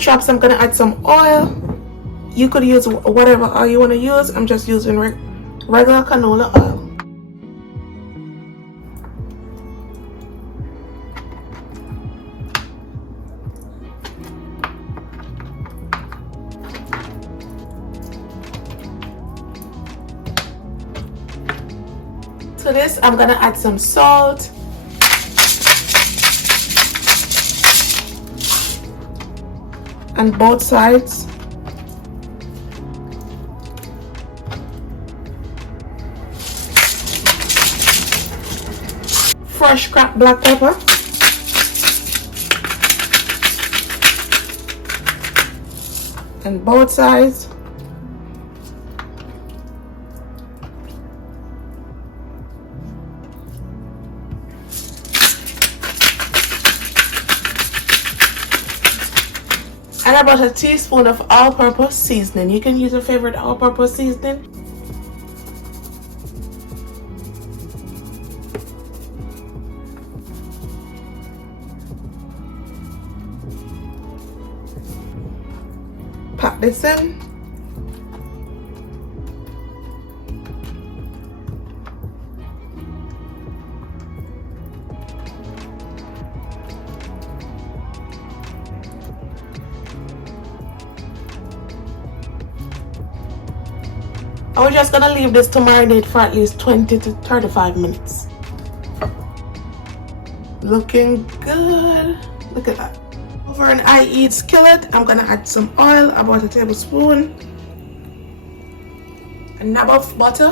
chops, I'm gonna add some oil. You could use whatever oil you want to use. I'm just using regular canola oil. To this, I'm gonna add some salt. On both sides. Fresh cracked black pepper. And both sides. And about a teaspoon of all-purpose seasoning. You can use your favorite all-purpose seasoning. Pop this in. I was just gonna leave this to marinate for at least 20 to 35 minutes. Looking good. Look at that. Over an I-eat skillet, I'm gonna add some oil, about a tablespoon. A nab of butter.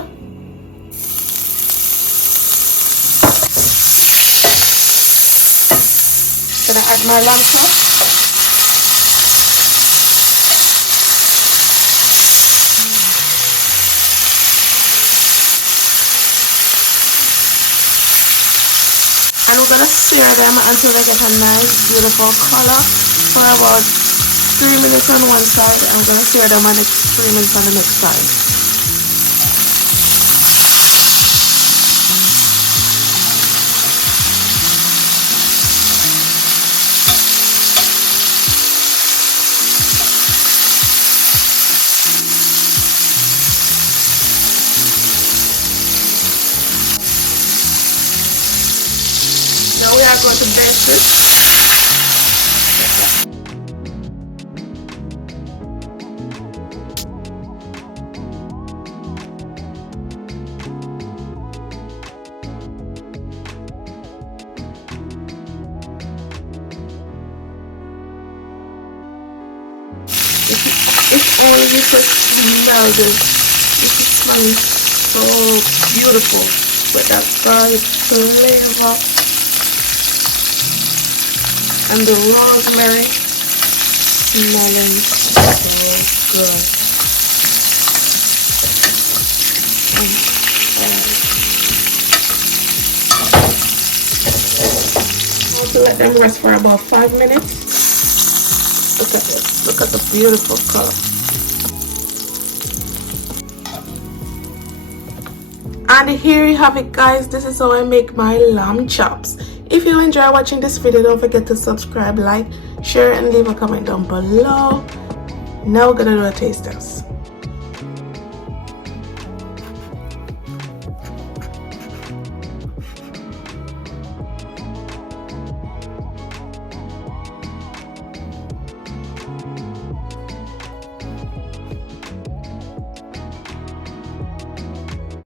Gonna add my lamb chop. And we're gonna sear them until they get a nice, beautiful color for about 3 minutes on one side. I'm gonna sear them on 3 minutes on the next side. Now we are going to baste this. If only you could smell this. This is smelling so beautiful with that garlic flavor. And the rosemary smelling so good. Also let them rest for about 5 minutes. Look at this. Look at the beautiful color. And here you have it, guys. This is how I make my lamb chops. If you enjoy watching this video, don't forget to subscribe, like, share, and leave a comment down below. Now we're gonna do a taste test.